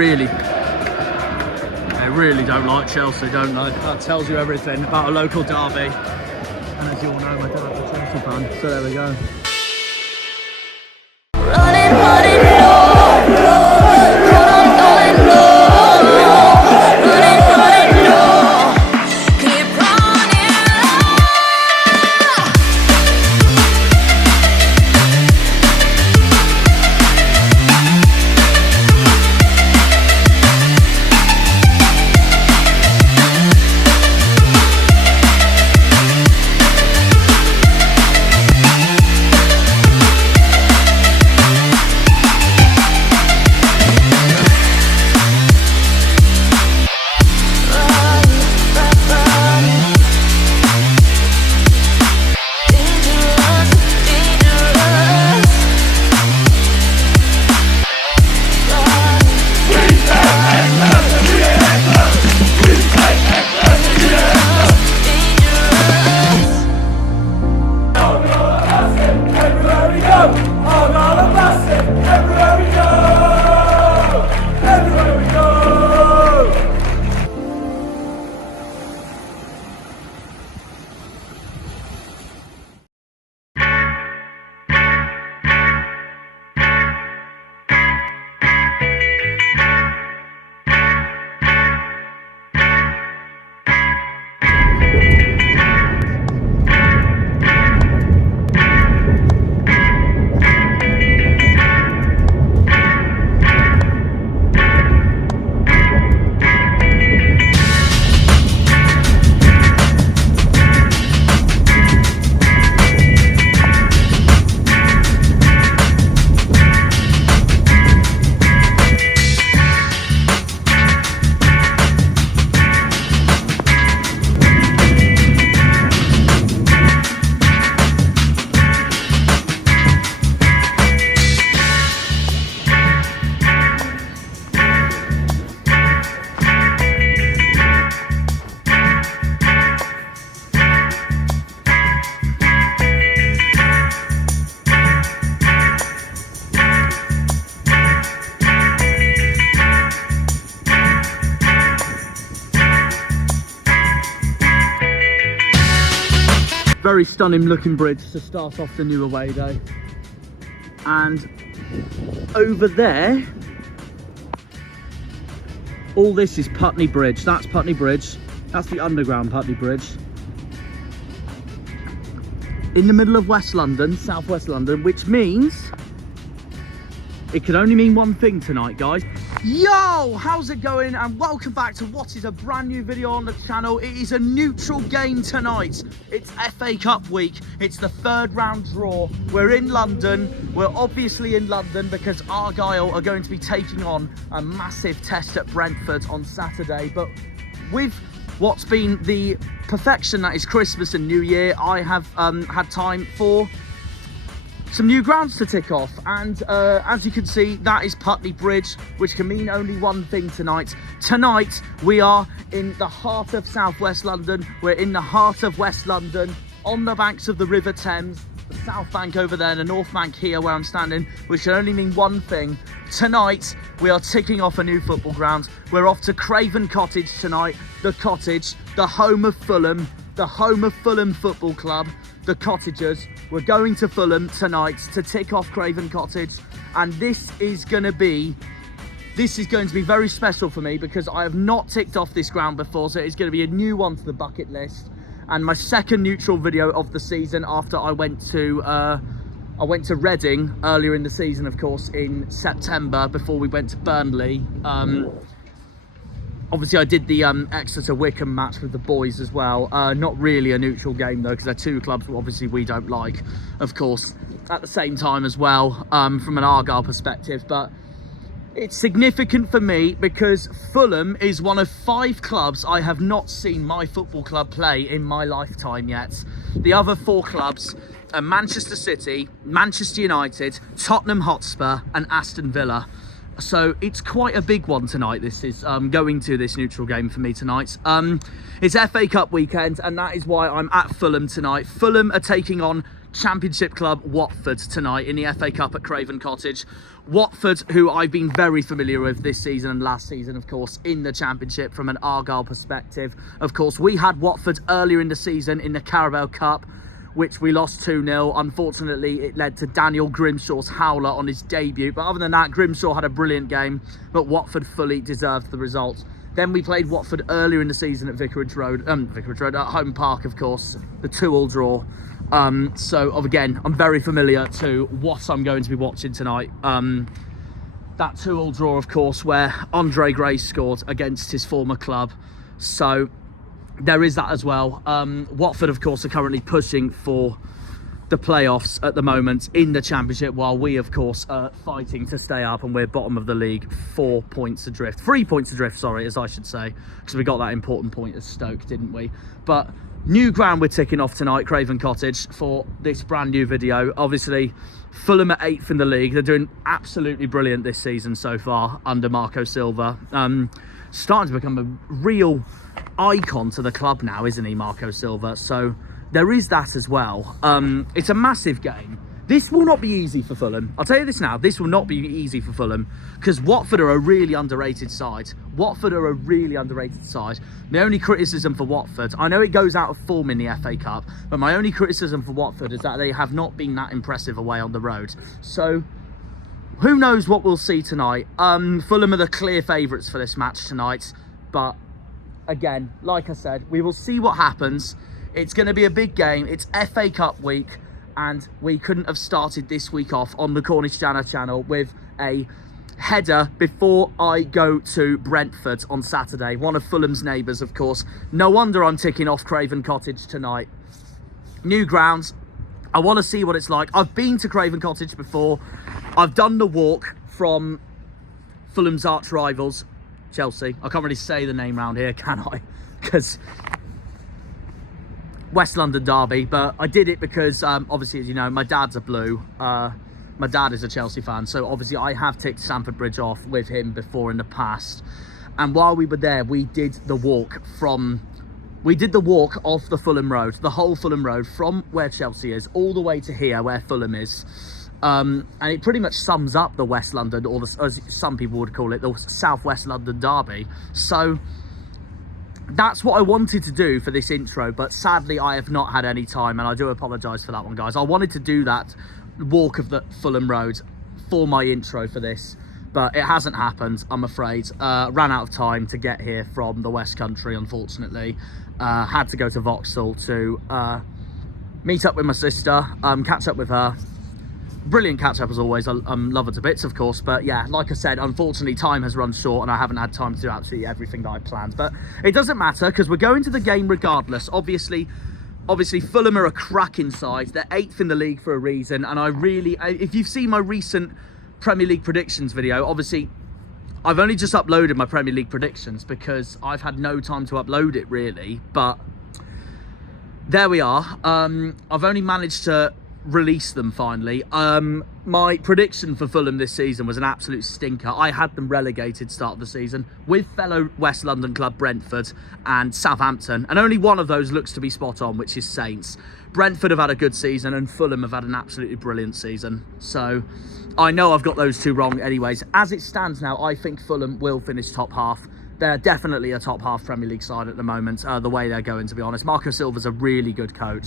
really don't like Chelsea, don't they? That tells you everything about a local derby. And as you all know, my dad's a Chelsea fan, so there we go. Very stunning looking bridge to start off the new away day. And over there, all this is Putney Bridge. That's Putney Bridge. That's the underground Putney Bridge. In the middle of West London, southwest London, which means it can only mean one thing tonight, guys. Yo, how's it going? And welcome back to what is a brand new video on the channel. It is a neutral game tonight. It's FA Cup week. It's the third round draw. We're in London. We're obviously in London because Argyle are going to be taking on a massive test at Brentford on Saturday. But with what's been the perfection that is Christmas and New Year, I have had time for some new grounds to tick off, and as you can see, that is Putney Bridge, which can mean only one thing tonight. Tonight we are in the heart of southwest London. We're in the heart of West London, on the banks of the River Thames, the south bank over there, the north bank here where I'm standing, which can only mean one thing. Tonight we are ticking off a new football ground. We're off to Craven Cottage tonight, the Cottage, the home of Fulham, the home of Fulham Football Club, the Cottagers. We're going to Fulham tonight to tick off Craven Cottage, and this is going to be very special for me because I have not ticked off this ground before, so it's going to be a new one to the bucket list, and my second neutral video of the season after I went to Reading earlier in the season, of course, in September before we went to Burnley. Obviously, I did the Exeter-Wycombe match with the boys as well. Not really a neutral game, though, because they're two clubs obviously we don't like, of course, at the same time as well, from an Argyle perspective. But it's significant for me because Fulham is one of 5 clubs I have not seen my football club play in my lifetime yet. The other 4 clubs are Manchester City, Manchester United, Tottenham Hotspur and Aston Villa. So it's quite a big one tonight. This is going to this neutral game for me tonight. It's FA Cup weekend, and that is why I'm at Fulham tonight. Fulham are taking on Championship club Watford tonight in the FA Cup at Craven Cottage. Watford, who I've been very familiar with this season and last season, of course, in the Championship from an Argyle perspective. Of course, we had Watford earlier in the season in the Carabao Cup, which we lost 2-0. Unfortunately, it led to Daniel Grimshaw's howler on his debut. But other than that, Grimshaw had a brilliant game, but Watford fully deserved the result. Then we played Watford earlier in the season at Vicarage Road, at Home Park, of course, the 2-2 draw. So again, I'm very familiar to what I'm going to be watching tonight. That 2-2 draw, of course, where Andre Gray scored against his former club. So there is that as well. Watford, of course, are currently pushing for the playoffs at the moment in the Championship, while we, of course, are fighting to stay up, and we're bottom of the league, 4 points adrift. 3 points adrift, sorry, as I should say, because we got that important point as Stoke, didn't we? But new ground we're ticking off tonight, Craven Cottage, for this brand new video. Obviously, Fulham are 8th in the league. They're doing absolutely brilliant this season so far under Marco Silva. Starting to become a real icon to the club now, isn't he, Marco Silva? So there is that as well. It's a massive game. This will not be easy for Fulham. I'll tell you this now, this will not be easy for Fulham, because Watford are a really underrated side. Watford are a really underrated side. My only criticism for Watford, I know it goes out of form in the FA Cup, but my only criticism for Watford is that they have not been that impressive away on the road. So who knows what we'll see tonight. Fulham are the clear favourites for this match tonight, but again, like I said, we will see what happens. It's going to be a big game. It's FA Cup week, and we couldn't have started this week off on the Cornish Janner channel with a header before I go to Brentford on Saturday. One of Fulham's neighbours, of course. No wonder I'm ticking off Craven Cottage tonight. New grounds. I want to see what it's like. I've been to Craven Cottage before. I've done the walk from Fulham's arch rivals, Chelsea. I can't really say the name round here, can I? Because West London derby, but I did it because obviously, as you know, my dad's a Blue. My dad is a Chelsea fan, so obviously I have ticked Stamford Bridge off with him before in the past. And while we were there, we did the walk off the Fulham Road, the whole Fulham Road, from where Chelsea is all the way to here where Fulham is. And it pretty much sums up the West London, or as some people would call it, the South West London derby. So that's what I wanted to do for this intro, but sadly I have not had any time, and I do apologise for that one, guys. I wanted to do that walk of the Fulham Road for my intro for this, but it hasn't happened, I'm afraid. Ran out of time to get here from the West Country, unfortunately. Had to go to Vauxhall to meet up with my sister, catch up with her. Brilliant catch up as always. I love her to bits, of course, but yeah, like I said, unfortunately time has run short and I haven't had time to do absolutely everything that I planned, but it doesn't matter because we're going to the game regardless. Obviously Fulham are a cracking side. They're 8th in the league for a reason, and if you've seen my recent Premier League predictions video, obviously I've only just uploaded my Premier League predictions because I've had no time to upload it really, but there we are. I've only managed to release them finally. My prediction for Fulham this season was an absolute stinker. I had them relegated start of the season with fellow West London club Brentford and Southampton, and only one of those looks to be spot on, which is Saints. Brentford have had a good season and Fulham have had an absolutely brilliant season, so I know I've got those two wrong anyways. As it stands now, I think Fulham will finish top half. They're definitely a top half Premier League side at the moment, the way they're going, to be honest. Marco Silva's a really good coach.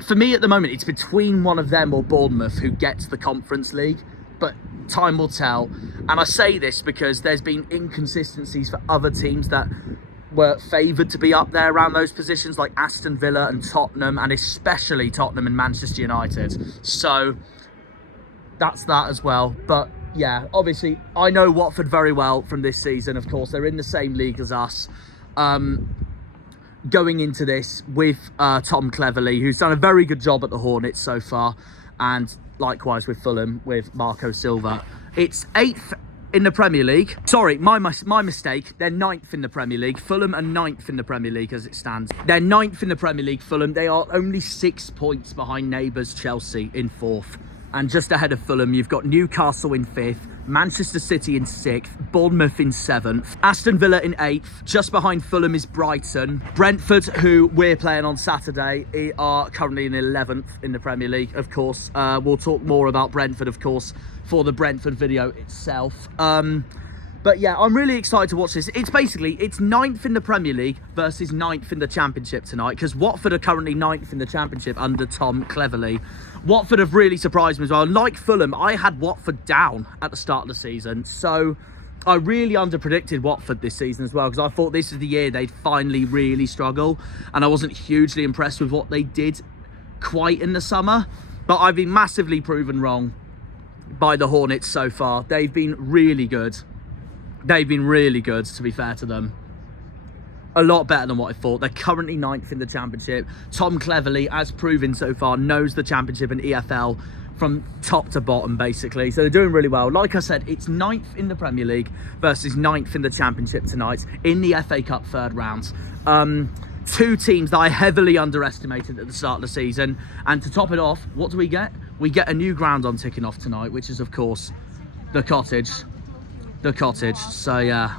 For me at the moment, it's between one of them or Bournemouth who gets the Conference League, but time will tell. And I say this because there's been inconsistencies for other teams that were favoured to be up there around those positions, like Aston Villa and Tottenham, and especially Tottenham and Manchester United. So that's that as well. But yeah, obviously I know Watford very well from this season. Of course, they're in the same league as us. Going into this with Tom Cleverley, who's done a very good job at the Hornets so far, and likewise with Fulham with Marco Silva. It's 8th in the Premier League. Sorry, my mistake. They're 9th in the Premier League. Fulham are 9th in the Premier League as it stands. They're 9th in the Premier League, Fulham. They are only 6 points behind neighbours Chelsea in 4th. And just ahead of Fulham, you've got Newcastle in 5th, Manchester City in 6th, Bournemouth in 7th, Aston Villa in 8th. Just behind Fulham is Brighton. Brentford, who we're playing on Saturday, are currently in 11th in the Premier League, of course. We'll talk more about Brentford, of course, for the Brentford video itself. But yeah, I'm really excited to watch this. It's 9th in the Premier League versus 9th in the Championship tonight, because Watford are currently 9th in the Championship under Tom Cleverley. Watford have really surprised me as well. Like Fulham, I had Watford down at the start of the season. So I really underpredicted Watford this season as well, because I thought this is the year they'd finally really struggle. And I wasn't hugely impressed with what they did quite in the summer. But I've been massively proven wrong by the Hornets so far. They've been really good. They've been really good, to be fair to them. A lot better than what I thought. They're currently 9th in the Championship. Tom Cleverley, as proven so far, knows the Championship and EFL from top to bottom, basically. So they're doing really well. Like I said, it's 9th in the Premier League versus 9th in the Championship tonight in the FA Cup third round. Two teams that I heavily underestimated at the start of the season. And to top it off, what do we get? We get a new ground on ticking off tonight, which is, of course, the Cottage. The Cottage. So yeah,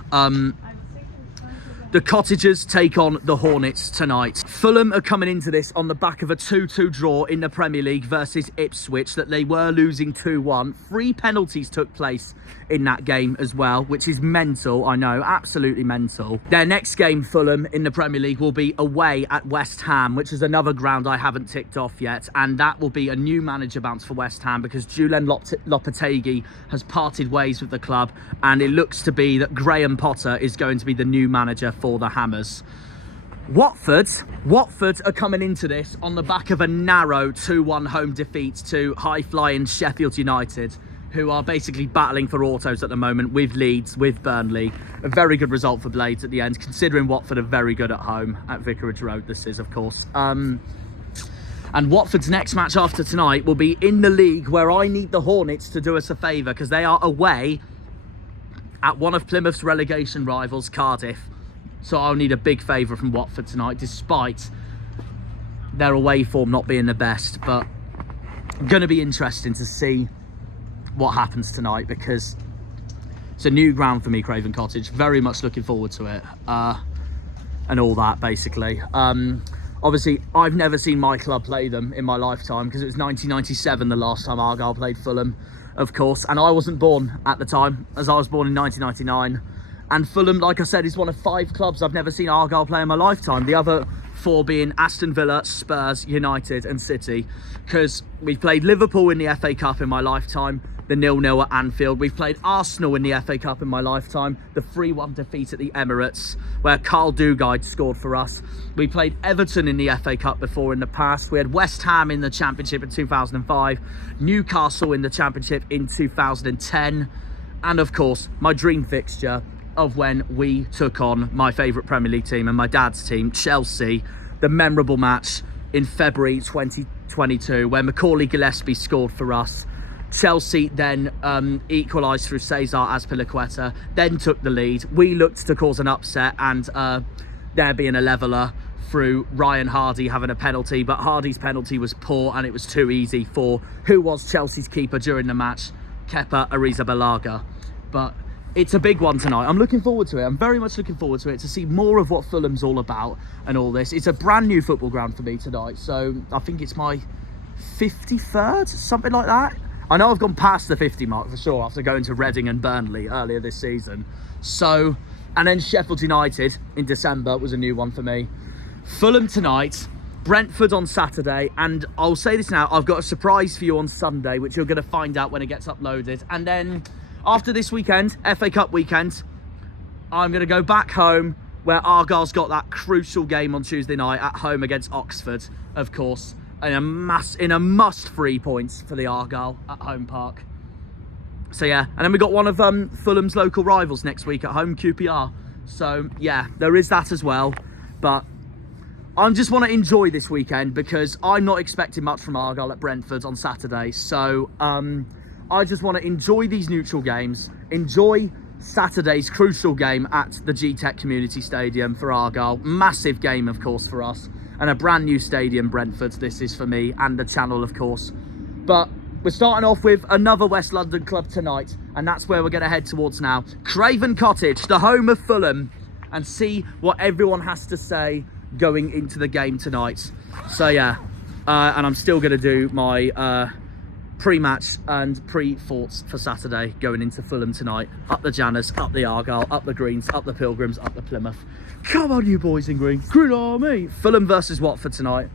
the Cottagers take on the Hornets tonight. Fulham are coming into this on the back of a 2-2 draw in the Premier League versus Ipswich that they were losing 2-1. 3 penalties took place in that game as well, which is mental. I know, absolutely mental. Their next game, Fulham, in the Premier League will be away at West Ham, which is another ground I haven't ticked off yet. And that will be a new manager bounce for West Ham, because Julen Lopetegui has parted ways with the club. And it looks to be that Graham Potter is going to be the new manager for the Hammers. Watford are coming into this on the back of a narrow 2-1 home defeat to high-flying Sheffield United, who are basically battling for autos at the moment with Leeds, with Burnley. A very good result for Blades at the end, considering Watford are very good at home at Vicarage Road, this is, of course. And Watford's next match after tonight will be in the league, where I need the Hornets to do us a favour, because they are away at one of Plymouth's relegation rivals, Cardiff. So I'll need a big favour from Watford tonight, despite their away form not being the best. But going to be interesting to see what happens tonight, because it's a new ground for me, Craven Cottage. Very much looking forward to it, and all that, basically. Obviously, I've never seen my club play them in my lifetime, because it was 1997 the last time Argyle played Fulham, of course. And I wasn't born at the time, as I was born in 1999. And Fulham, like I said, is one of 5 clubs I've never seen Argyle play in my lifetime. The other 4 being Aston Villa, Spurs, United and City. Because we've played Liverpool in the FA Cup in my lifetime, the 0-0 at Anfield. We've played Arsenal in the FA Cup in my lifetime, the 3-1 defeat at the Emirates, where Carl Dugard scored for us. We played Everton in the FA Cup before in the past. We had West Ham in the Championship in 2005, Newcastle in the Championship in 2010. And of course, my dream fixture of when we took on my favourite Premier League team and my dad's team, Chelsea, the memorable match in February 2022 where Macaulay Gillespie scored for us. Chelsea then equalised through Cesar Azpilicueta, then took the lead. We looked to cause an upset, and there being a leveller through Ryan Hardy having a penalty, but Hardy's penalty was poor and it was too easy for who was Chelsea's keeper during the match, Kepa Arrizabalaga. But it's a big one tonight. I'm looking forward to it. I'm very much looking forward to it, to see more of what Fulham's all about and all this. It's a brand new football ground for me tonight, so I think it's my 53rd, something like that. I know I've gone past the 50 mark for sure after going to Reading and Burnley earlier this season. So, and then Sheffield United in December was a new one for me. Fulham tonight, Brentford on Saturday, and I'll say this now, I've got a surprise for you on Sunday, which you're going to find out when it gets uploaded. And then after this weekend, FA Cup weekend, I'm going to go back home where Argyle's got that crucial game on Tuesday night at home against Oxford, of course, in a must 3 points for the Argyle at home park. So yeah, and then we got one of Fulham's local rivals next week at home, QPR. So yeah, there is that as well. But I just want to enjoy this weekend because I'm not expecting much from Argyle at Brentford on Saturday. So I just want to enjoy these neutral games, enjoy Saturday's crucial game at the G-Tech Community Stadium for Argyle. Massive game, of course, for us. And a brand new stadium, Brentford, this is for me, and the channel, of course. But we're starting off with another West London club tonight, and that's where we're going to head towards now. Craven Cottage, the home of Fulham, and see what everyone has to say going into the game tonight. So yeah, and I'm still going to do my pre-match and pre-thoughts for Saturday going into Fulham tonight. Up the Janners, up the Argyle, up the Greens, up the Pilgrims, up the Plymouth. Come on, you boys in green. Green Army. Fulham versus Watford tonight.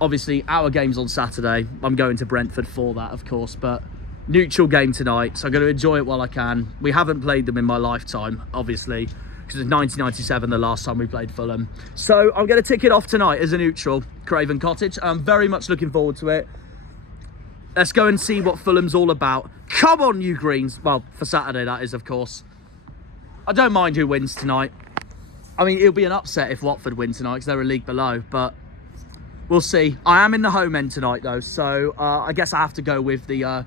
Obviously, our game's on Saturday. I'm going to Brentford for that, of course, but neutral game tonight, so I'm going to enjoy it while I can. We haven't played them in my lifetime, obviously, because it's 1997, the last time we played Fulham. So I'm going to tick it off tonight as a neutral, Craven Cottage. I'm very much looking forward to it. Let's go and see what Fulham's all about. Come on, you Greens. Well, for Saturday, that is, of course. I don't mind who wins tonight. I mean, it'll be an upset if Watford win tonight, because they're a league below, but we'll see. I am in the home end tonight, though, so I guess I have to go with the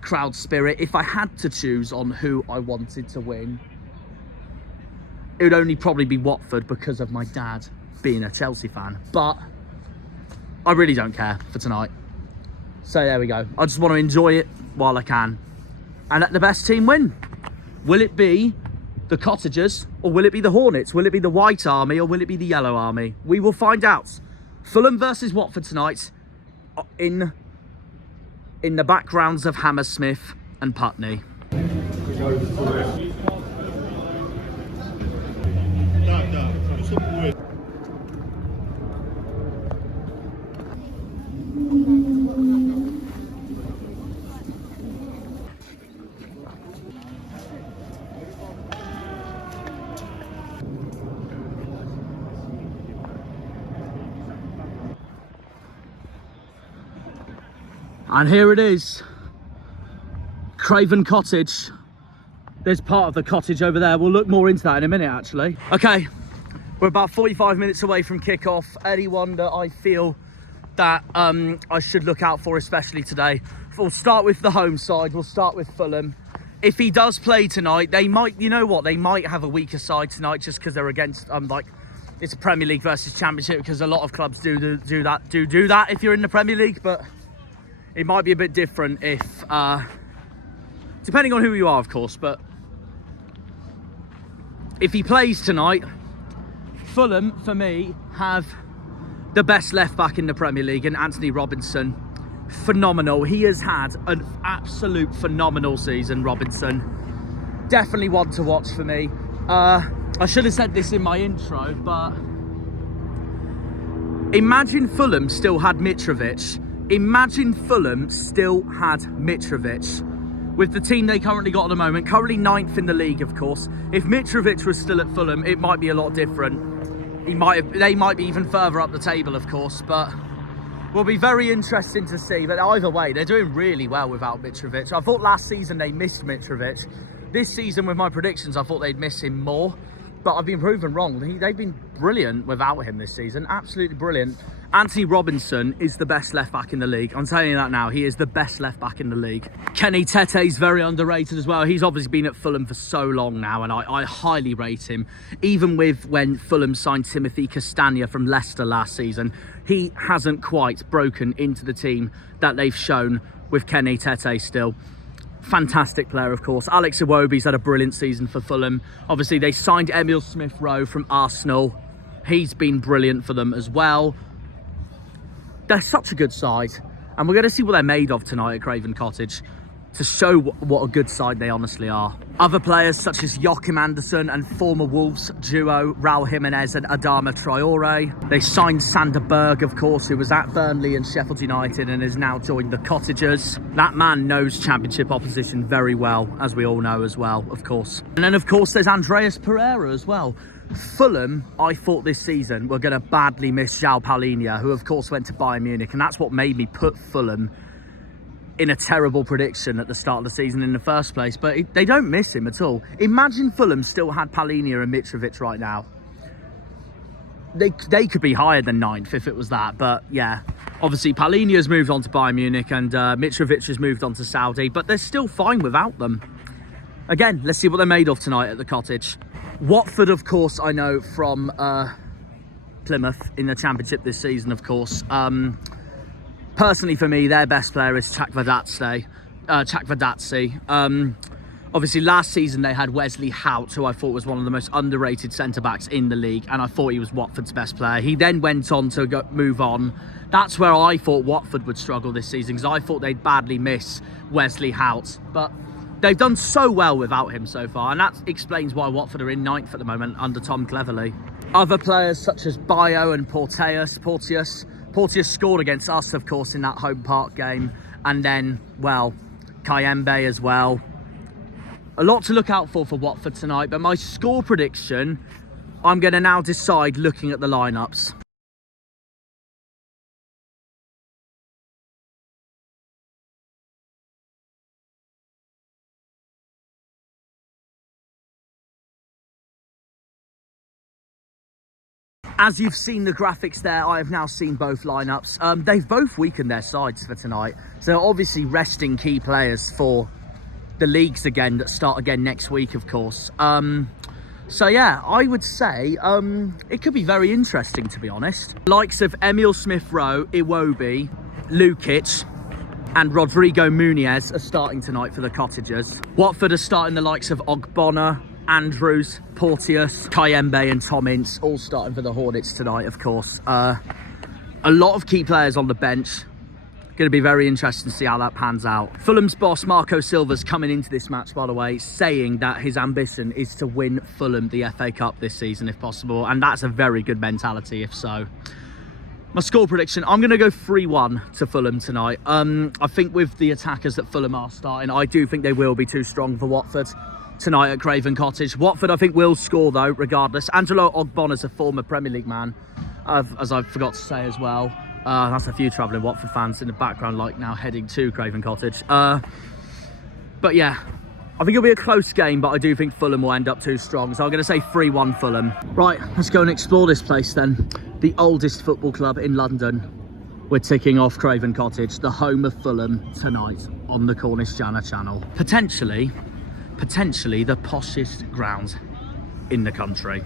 crowd spirit. If I had to choose on who I wanted to win, it would only probably be Watford because of my dad being a Chelsea fan. But I really don't care for tonight. So there we go. I just want to enjoy it while I can and let the best team win. Will it be the Cottagers or will it be the Hornets? Will it be the White Army or will it be the Yellow Army? We will find out. Fulham versus Watford tonight in the backgrounds of Hammersmith and Putney. And here it is, Craven Cottage. There's part of the cottage over there. We'll look more into that in a minute, actually. Okay, we're about 45 minutes away from kickoff. Anyone that I feel that I should look out for, especially today. We'll start with the home side. We'll start with Fulham. If he does play tonight, they might, you know what, they might have a weaker side tonight just because they're against, it's a Premier League versus Championship, because a lot of clubs do that if you're in the Premier League, but it might be a bit different if, depending on who you are, of course, but if he plays tonight, Fulham, for me, have the best left-back in the Premier League, and Anthony Robinson, phenomenal. He has had an absolute phenomenal season, Robinson. Definitely one to watch for me. I should have said this in my intro, but imagine Fulham still had Mitrovic. Imagine Fulham still had Mitrovic. With the team they currently got at the moment, currently 9th in the league, of course. If Mitrovic was still at Fulham, it might be a lot different. They might be even further up the table, of course, but will be very interesting to see. But either way, they're doing really well without Mitrovic. I thought last season they missed Mitrovic. This season, with my predictions, I thought they'd miss him more. But I've been proven wrong. They've been brilliant without him this season. Absolutely brilliant. Anthony Robinson is the best left-back in the league. I'm telling you that now. He is the best left-back in the league. Kenny Tete's very underrated as well. He's obviously been at Fulham for so long now, and I highly rate him. Even with when Fulham signed Timothy Castagna from Leicester last season, he hasn't quite broken into the team that they've shown with Kenny Tete still. Fantastic player, of course. Alex Iwobi's had a brilliant season for Fulham. Obviously, they signed Emile Smith-Rowe from Arsenal. He's been brilliant for them as well. They're such a good side, and we're going to see what they're made of tonight at Craven Cottage to show what a good side they honestly are. Other players such as Joachim Andersen and former Wolves duo Raul Jimenez and Adama Traore. They signed Sander Berg, of course, who was at Burnley and Sheffield United and has now joined the Cottagers. That man knows Championship opposition very well, as we all know as well, of course. And then, of course, there's Andreas Pereira as well. Fulham, I thought this season, were going to badly miss João Palhinha, who of course went to Bayern Munich, and that's what made me put Fulham in a terrible prediction at the start of the season in the first place. But they don't miss him at all. Imagine Fulham still had Palhinha and Mitrovic right now. They could be higher than 9th if it was that, but yeah. Obviously, Palhinha has moved on to Bayern Munich and Mitrovic has moved on to Saudi, but they're still fine without them. Again, let's see what they're made of tonight at the Cottage. Watford, of course, I know from Plymouth in the Championship this season, of course. Personally, for me, their best player is Chakvadadze. Obviously, last season they had Wesley Hout, who I thought was one of the most underrated centre-backs in the league, and I thought he was Watford's best player. He then went on to move on. That's where I thought Watford would struggle this season, because I thought they'd badly miss Wesley Hout. But they've done so well without him so far, and that explains why Watford are in 9th at the moment under Tom Cleverley. Other players such as Bio and Porteus scored against us, of course, in that home park game, and then, well, Kayembe as well. A lot to look out for Watford tonight, but my score prediction, I'm going to now decide looking at the lineups. As you've seen the graphics there, I have now seen both lineups. They've both weakened their sides for tonight, so obviously resting key players for the leagues again that start again next week, of course. So yeah, I would say it could be very interesting, to be honest. Likes of Emil Smith-Rowe, Iwobi, Lukic and Rodrigo Muniz are starting tonight for the Cottagers. Watford are starting the likes of Ogbonna, Andrews, Porteus, Kayembe and Tom Ince, all starting for the Hornets tonight, of course. A lot of key players on the bench. Going to be very interesting to see how that pans out. Fulham's boss Marco Silva's coming into this match, by the way, saying that his ambition is to win Fulham the FA Cup this season if possible, and that's a very good mentality if so. My score prediction, I'm going to go 3-1 to Fulham tonight. I think with the attackers that Fulham are starting, I do think they will be too strong for Watford tonight at Craven Cottage. Watford, I think, will score though, regardless. Angelo Ogbonna's a former Premier League man, as I forgot to say as well. That's a few travelling Watford fans in the background, like now heading to Craven Cottage. But yeah, I think it'll be a close game, but I do think Fulham will end up too strong. So I'm going to say 3-1 Fulham. Right, let's go and explore this place then. The oldest football club in London. We're ticking off Craven Cottage, the home of Fulham, tonight on the Cornish Janner channel. Potentially the poshest grounds in the country.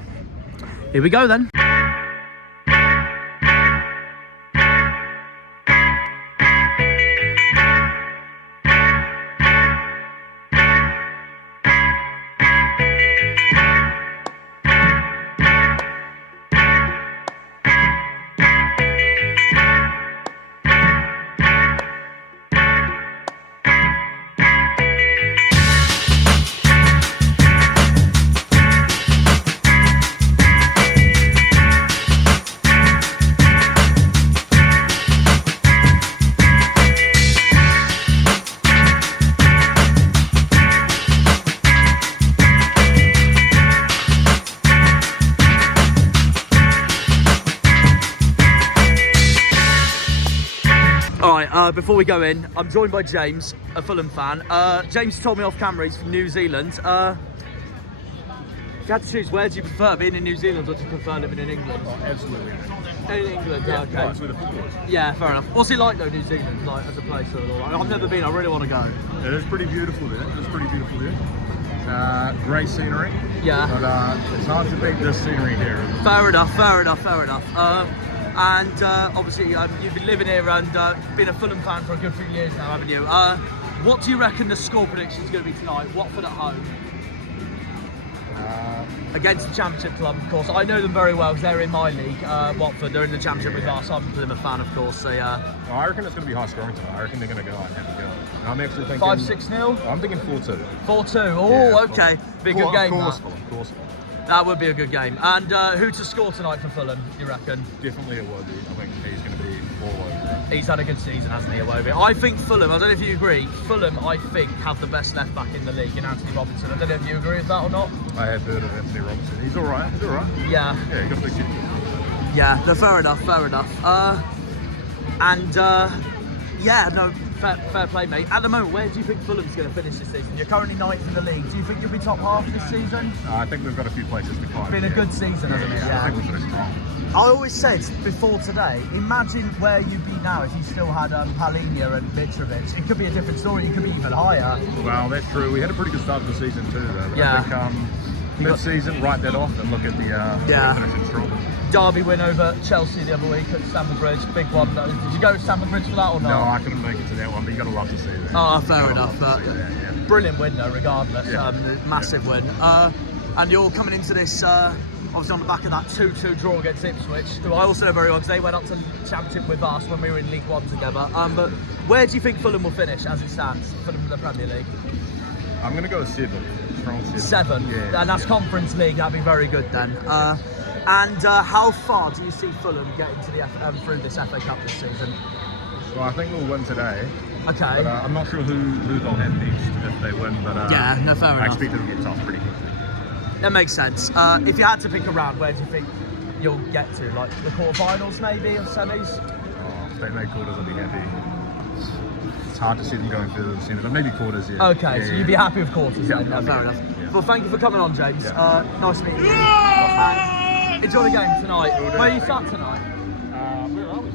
Here we go then. Before we go in, I'm joined by James, a Fulham fan. James told me off camera he's from New Zealand. If you had to choose, where do you prefer, being in New Zealand or do you prefer living in England? Oh, absolutely. In England, yeah, okay. With the football. Yeah, fair enough. What's it like though, New Zealand, like as a place? I've never been, I really want to go. It is pretty beautiful there. Great scenery. Yeah. But it's hard to beat this scenery here. Fair enough. And obviously you've been living here and been a Fulham fan for a good few years now, haven't you? What do you reckon the score prediction is going to be tonight? Watford at home. Against the Championship club, of course. I know them very well because they're in my league, Watford. They're in the Championship with us. I'm a Plymouth fan, of course. So yeah. Well, I reckon it's going to be high scoring tonight. I reckon they're going to go and have a go. And I'm actually thinking 5-6-0. I'm thinking 4-2. 4-2. Oh, yeah, okay. Big good game. Of course. That would be a good game. And who to score tonight for Fulham, you reckon? Definitely Iwobi. I think he's going to be all over it. He's had a good season, hasn't he, Iwobi? I think Fulham, I don't know if you agree, Fulham, I think, have the best left back in the league in Anthony Robinson. I don't know if you agree with that or not. I have heard of Anthony Robinson. He's all right. Yeah. Yeah, he got the kick. Yeah, no, fair enough. Yeah, no, fair play, mate. At the moment, where do you think Fulham's going to finish this season? You're currently 9th in the league. Do you think you'll be top half this season? I think we've got a few places to climb. It's been a good season, hasn't it? Yeah, I think we're pretty strong. I always said before today, imagine where you'd be now if you still had Palhinha and Mitrovic. It could be a different story. You could be even higher. Well, that's true. We had a pretty good start to the season too, though. But yeah. I think Mid-season, write that off and look at the finishing strong. Derby win over Chelsea the other week at Stamford Bridge, big one. Did you go to Stamford Bridge for that or not? No, I couldn't make it to that one, but you got to love to see that. Oh, fair enough. Brilliant win though, regardless. Yeah. Massive win. And you're coming into this obviously on the back of that 2-2 draw against Ipswich, who I also know very well because they went up to the Championship with us when we were in League One together. But where do you think Fulham will finish as it stands? Fulham in the Premier League? I'm going to go 7. Strong 7. 7? Yeah. And that's Conference League, that'd be very good then. And how far do you see Fulham getting to the through this FA Cup this season? Well, I think we'll win today. Okay. But I'm not sure who they'll have next if they win. But yeah, no, fair enough. I expect them to get tough pretty quickly. That makes sense. If you had to pick a round, where do you think you'll get to? Like the quarterfinals maybe, or semis? Oh, if they make quarters, I'll be happy. It's hard to see them going further than semis, but maybe quarters, yeah. Okay, yeah, so you'd be happy with quarters then? Yeah, Fair enough. Yeah. Well, thank you for coming on, James. Yeah. Nice meeting you. And enjoy the game tonight. Where are you sat tonight? Where are we?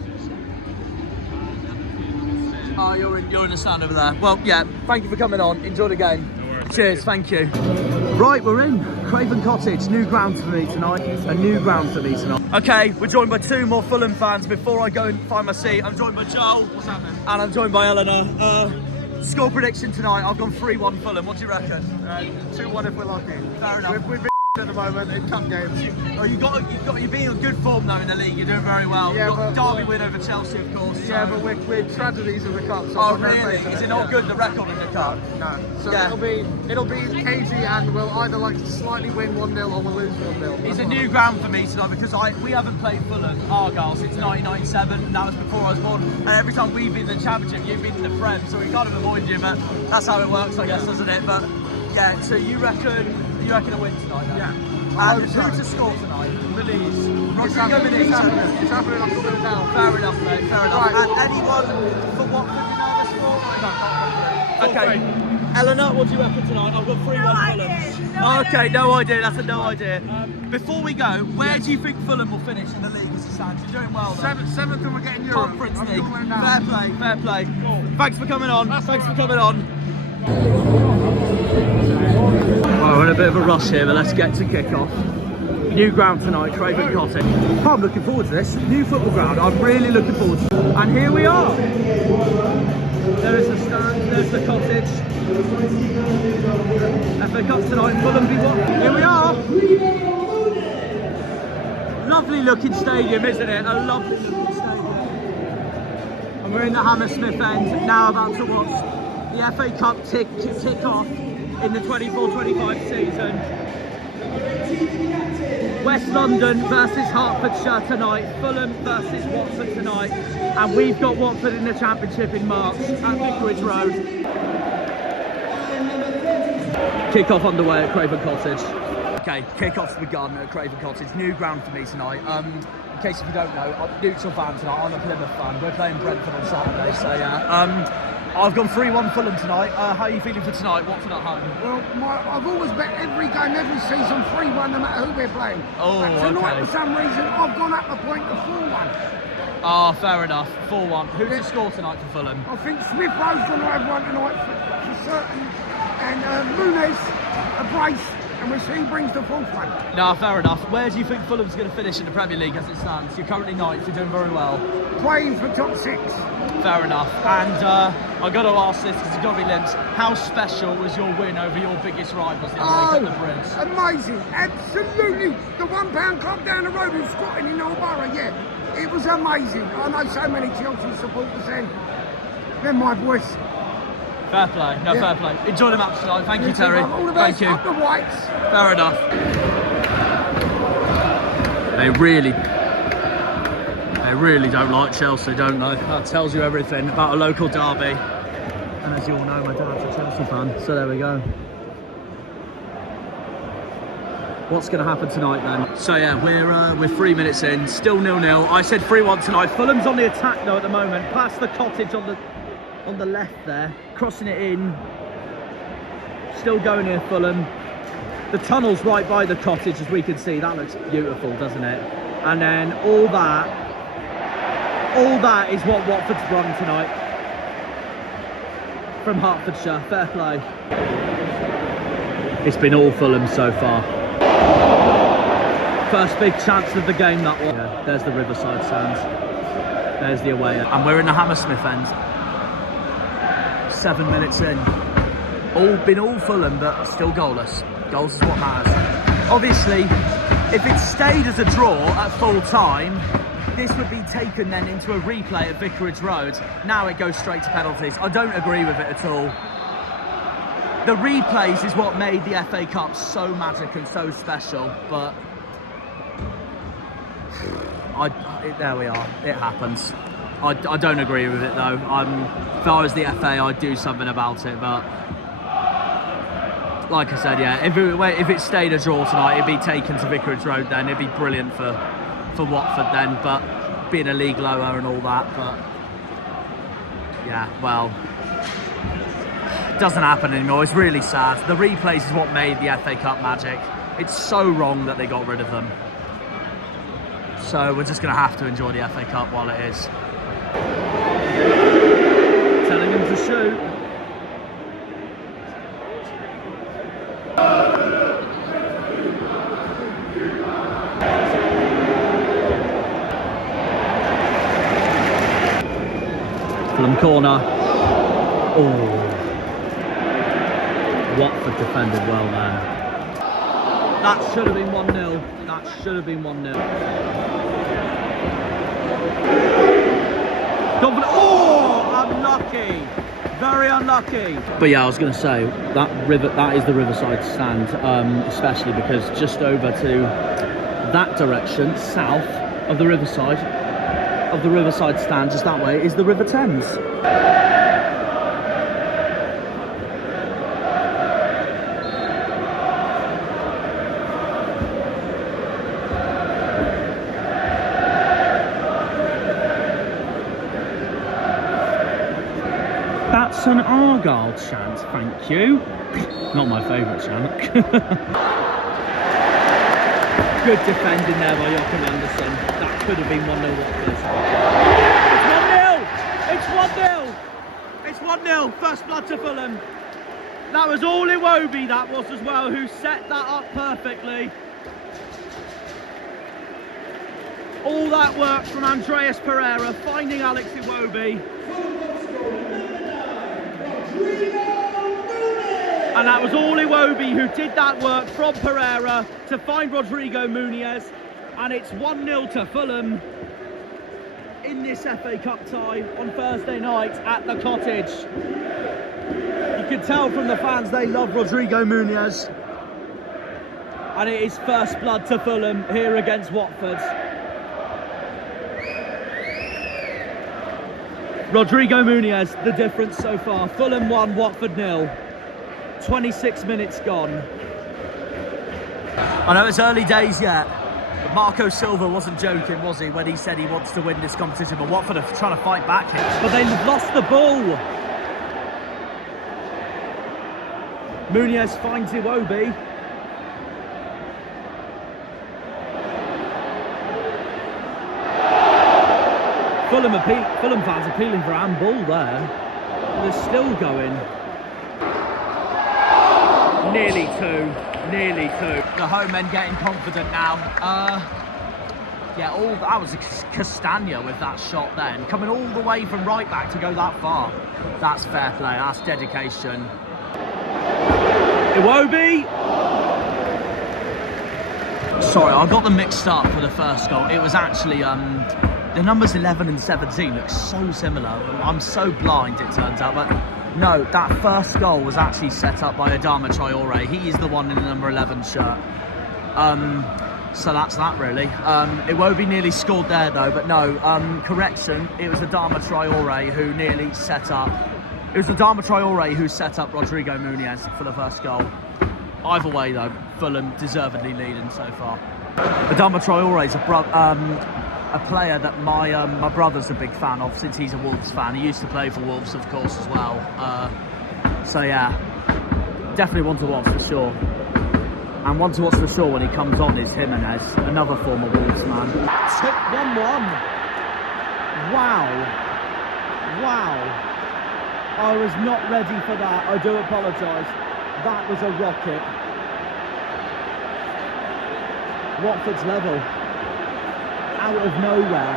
Oh, you're in the stand over there. Well, yeah, thank you for coming on. Enjoy the game. No worries. Cheers, thank you. Right, we're in Craven Cottage. New ground for me tonight. A new ground for me tonight. Okay, we're joined by 2 more Fulham fans. Before I go and find my seat, I'm joined by Joel. What's happening? And I'm joined by Eleanor. Score prediction tonight. I've gone 3-1 Fulham. What do you reckon? 2-1 if we're lucky. Fair enough. We've been at the moment in cup games. Oh, you're being in good form though in the league. You're doing very well. Yeah, You've got but- Derby win over Chelsea, of course. Yeah, so- but we're tragedies in the cup. So Oh I've got no really? faith in Is it. it not Yeah. good, the record in the cup? No. So Yeah. it'll be cagey, and we'll either like slightly win 1-0 or we'll lose 1-0. It's a new ground for me tonight because we haven't played Fulham Argyle since 1997, and that was before I was born. And every time we've been in the Championship, you've been in the Prem, so we kind of avoid you, but that's how it works, I guess, doesn't it? But yeah, so you reckon a win tonight then? Yeah. And hope so. who to score tonight? Belize. It's Rodrigo happening. It's Benitez. happening. It's happening. I'm coming down. Fair enough, mate. Fair enough. Right. And anyone for Watford you nervous for? No, okay. Eleanor, what do you reckon tonight? I've got 3-1 Fulham. Okay, no idea. That's a no idea. Before we go, where do you think Fulham will finish in the league as it stands? You're doing well. Though. Seventh, and we're getting Europe. Conference I'm League. coming down. Fair play, fair play. Thanks for coming on. Thanks for coming on. Well, we're in a bit of a rush here, but let's get to kick-off. New ground tonight, Craven Cottage. Oh, I'm looking forward to this. New football ground. I'm really looking forward to it. And here we are. There is the stand, there's the cottage. FA Cup tonight, Fulham v Watford. Here we are. Lovely looking stadium, isn't it? A lovely looking stadium. And we're in the Hammersmith end, now about to watch the FA Cup tick off in the 24-25 season. West London versus Hertfordshire tonight, Fulham versus Watford tonight, and we've got Watford in the Championship in March at Vicarage Road. Kick-off underway at Craven Cottage. Okay, kick-off's begun at Craven Cottage. New ground for me tonight. In case if you don't know, I'm a neutral fan tonight. I'm a Plymouth fan. We're playing Brentford on Saturday, so yeah. I've gone 3-1 Fulham tonight. How are you feeling for tonight? Watford at home? Well, I've always bet every game, every season 3-1, no matter who we're playing. Oh, But tonight, okay. for some reason, I've gone up the point to 4-1. Oh, fair enough. 4-1. Who's the score tonight for Fulham? I think Smith Rowe's going to have one tonight for certain, and Rooney's a brace, and we'll see who brings the fourth one. No, fair enough. Where do you think Fulham's going to finish in the Premier League as it stands? You're currently ninth, you're doing very well. Playing for top 6. Fair enough. And I've got to ask this because it's got to be limbs. How special was your win over your biggest rivals the other week at the Bridge? Amazing, absolutely. The £1 club down the road who's squatting in Old Borough, yeah. It was amazing. I know so many Chelsea supporters then. They're my boys. Fair play. No, Yeah. fair play. Enjoy the match tonight. Thank you, Terry. All the Thank best. you. Up the Whites. Fair enough. They really don't like Chelsea, don't they? That tells you everything about a local derby. And as you all know, my dad's a Chelsea fan, so there we go. What's going to happen tonight then? So yeah, we're 3 minutes in, still 0-0. I said 3-1 tonight. Fulham's on the attack though at the moment, past the cottage on the left there, crossing it in. Still going here, Fulham. The tunnel's right by the cottage, as we can see. That looks beautiful, doesn't it? And then all that is what Watford's run tonight from Hertfordshire. Fair play. It's been all Fulham so far. First big chance of the game, that one. Yeah, there's the Riverside Sands. There's the away end. And we're in the Hammersmith end. 7 minutes in. Been all Fulham, but still goalless. Goals is what matters. Obviously, if it stayed as a draw at full time, this would be taken then into a replay at Vicarage Road. Now it goes straight to penalties. I don't agree with it at all. The replays is what made the FA Cup so magic and so special, but there we are. It happens. I don't agree with it though. If I was the FA, I'd do something about it, but like I said, yeah, if it stayed a draw tonight, it'd be taken to Vicarage Road then. It'd be brilliant for Watford then, but being a league lower and all that, but yeah, well, it doesn't happen anymore. It's really sad. The replays is what made the FA Cup magic. It's so wrong that they got rid of them. So we're just going to have to enjoy the FA Cup while it is. Telling him to shoot. Fulham corner. Oh. Watford defended well there. That should have been 1-0. That should have been 1-0. Oh, unlucky. Very unlucky. But yeah, I was going to say, that is the Riverside Stand, especially because just over to that direction, south of the Riverside Stand, just that way, is the River Thames. That's an Argyle chant, thank you. Not my favourite chant. Good defending there by Joachim Andersen. That could have been 1-0 Watford. It's 1-0. First blood to Fulham. That was all Iwobi, that was as well, who set that up perfectly. All that work from Andreas Pereira, finding Alex Iwobi. And that was all Iwobi who did that work from Pereira to find Rodrigo Muniz. And it's 1-0 to Fulham in this FA Cup tie on Thursday night at the Cottage. You can tell from the fans they love Rodrigo Muniz. And it is first blood to Fulham here against Watford. Rodrigo Muniz, the difference so far. Fulham 1, Watford 0. 26 minutes gone. I know it's early days yet, but Marco Silva wasn't joking, was he, when he said he wants to win this competition, but Watford are trying to fight back here. But they've lost the ball. Muniz finds Iwobi. Fulham fans appealing for a handball there. They're still going. Nearly two. The home end getting confident now. Yeah, that was Castagna with that shot then. Coming all the way from right back to go that far. That's fair play, that's dedication. Iwobi! Sorry, I got them mixed up for the first goal. It was actually, the numbers 11 and 17 look so similar. I'm so blind, it turns out, but no, that first goal was actually set up by Adama Traore. He is the one in the number 11 shirt. So that's that really. Iwobi nearly scored there though, but no, correction, it was Adama Traore who nearly set up. It was Adama Traore who set up Rodrigo Muniz for the first goal. Either way though, Fulham deservedly leading so far. Adama Traore is a player that my brother's a big fan of since he's a Wolves fan. He used to play for Wolves, of course, as well. So yeah, definitely one to watch for sure. And one to watch for sure when he comes on is Jimenez, another former Wolves man. 1-1. Wow. I was not ready for that. I do apologise. That was a rocket. Watford's level. Out of nowhere.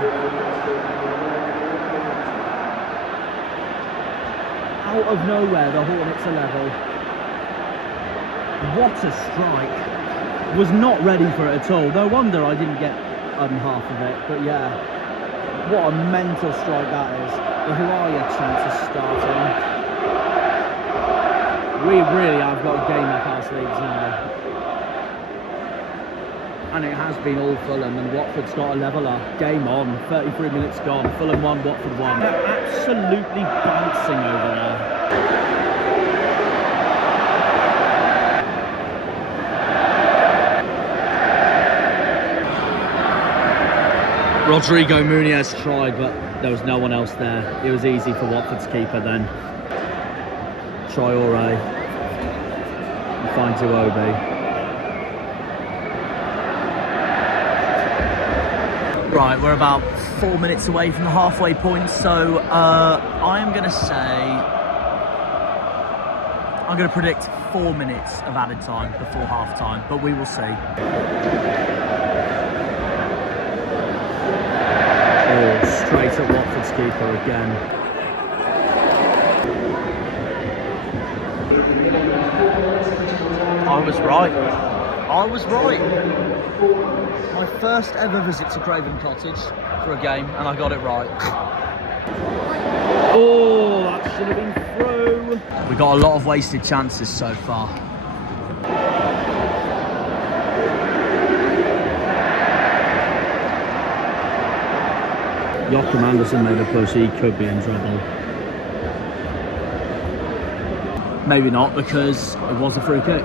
Out of nowhere, the Hornets are level. What a strike. Was not ready for it at all. No wonder I didn't get half of it, but yeah. What a mental strike that is. The who are your chances starting? We really have got a game up our sleeves now. And it has been all Fulham, and Watford's got a leveller. Game on, 33 minutes gone. Fulham 1, Watford 1. They're absolutely bouncing over there. Rodrigo Muniz tried, but there was no one else there. It was easy for Watford's keeper then. Traore. And finds Iwobi. Right, we're about 4 minutes away from the halfway point, so I'm going to predict 4 minutes of added time before half time, but we will see. Oh, straight at Watford's keeper again. I was right. I was right. My first ever visit to Craven Cottage for a game, and I got it right. Oh, that should have been through. We got a lot of wasted chances so far. Joachim Andersen made a push, he could be in trouble. Maybe not, because it was a free kick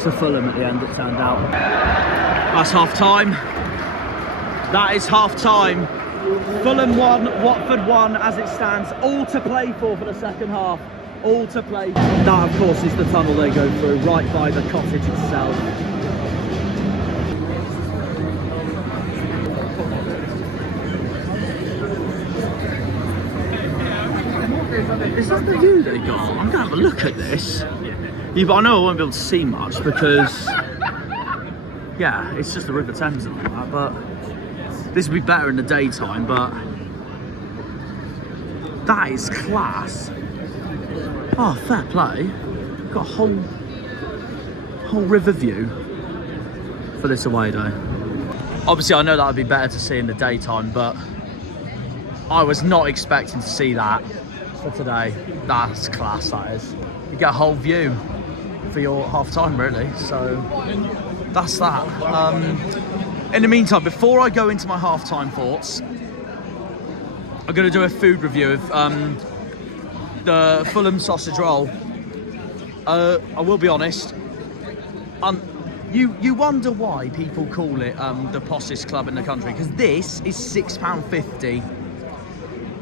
to Fulham at the end, it turned out. That's half time. That is half time. Fulham 1, Watford 1 as it stands. All to play for the second half. All to play. That, of course, is the tunnel they go through, right by the cottage itself. Is that the view they got? I'm going to have a look at this. Yeah, but I know I won't be able to see much because, yeah, it's just the River Thames and all that, but this would be better in the daytime, but that is class. Oh, fair play. Got a whole river view for this away day. Obviously, I know that would be better to see in the daytime, but I was not expecting to see that for today. That's class, that is. You get a whole view for your half time, really, so that's that. In the meantime, before I go into my half time thoughts, I'm going to do a food review of the Fulham sausage roll. I will be honest, you wonder why people call it the poshest club in the country, because this is £6.50.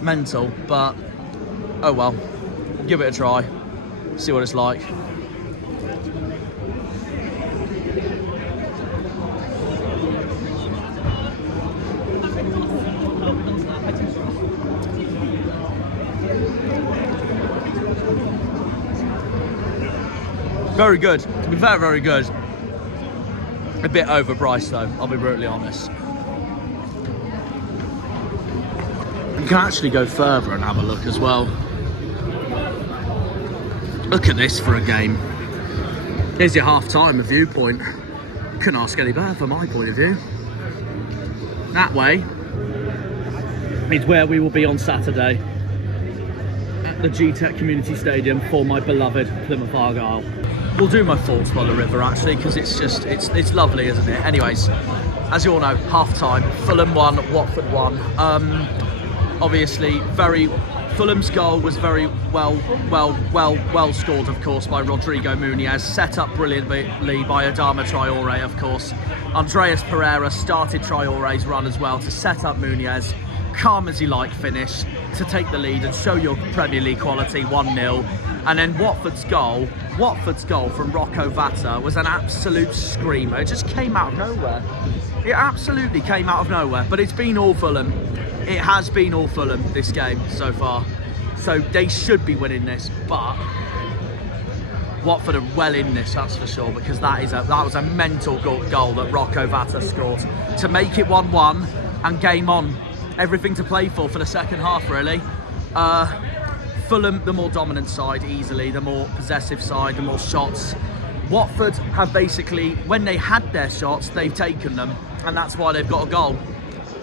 Mental, but oh well, give it a try, see what it's like. Very good, to be fair, very good. A bit overpriced though, I'll be brutally honest. You can actually go further and have a look as well. Look at this for a game. Here's your half-time viewpoint. Couldn't ask any better from my point of view. That way is where we will be on Saturday at the G-Tech Community Stadium for my beloved Plymouth Argyle. We'll do my thoughts by the river actually, because it's lovely, isn't it? Anyways, as you all know, half-time, Fulham 1, Watford 1. Obviously, Fulham's goal was very well scored, of course, by Rodrigo Muniz, set up brilliantly by Adama Traore, of course. Andreas Pereira started Traore's run as well to set up Muniz. Calm as you like finish to take the lead and show your Premier League quality, 1-0. And then Watford's goal from Rocco Vata was an absolute screamer. It just came out of nowhere. It absolutely came out of nowhere, but it's been all Fulham. It has been all Fulham, this game so far. So they should be winning this, but Watford are well in this, that's for sure, because that was a mental goal that Rocco Vata scored to make it 1-1 and game on. Everything to play for the second half, really. Fulham, the more dominant side, easily, the more possessive side, the more shots. Watford have basically, when they had their shots, they've taken them, and that's why they've got a goal.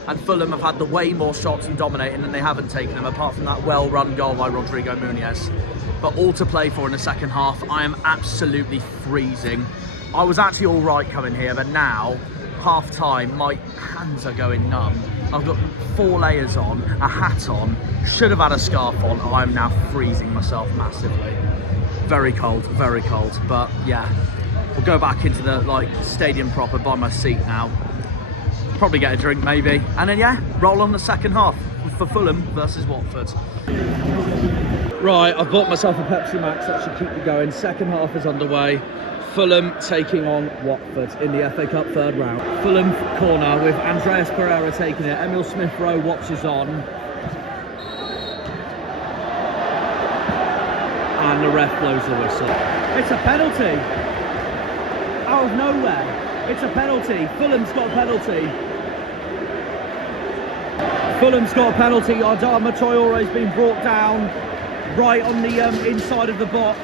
And Fulham have had the way more shots and dominating, and they haven't taken them, apart from that well-run goal by Rodrigo Muniz. But all to play for in the second half. I am absolutely freezing. I was actually all right coming here, but now, half time, my hands are going numb. I've got 4 layers on, a hat on, should have had a scarf on. I'm now freezing myself massively. Very cold, but yeah. We'll go back into the stadium proper by my seat now. Probably get a drink maybe. And then yeah, roll on the second half for Fulham versus Watford. Right, I've bought myself a Pepsi Max, that should keep me going. Second half is underway. Fulham taking on Watford in the FA Cup third round. Fulham corner with Andreas Pereira taking it. Emil Smith-Rowe watches on. And the ref blows the whistle. It's a penalty. Out of nowhere. It's a penalty. Fulham's got a penalty. Fulham's got a penalty. Adama Traore's been brought down right on the inside of the box.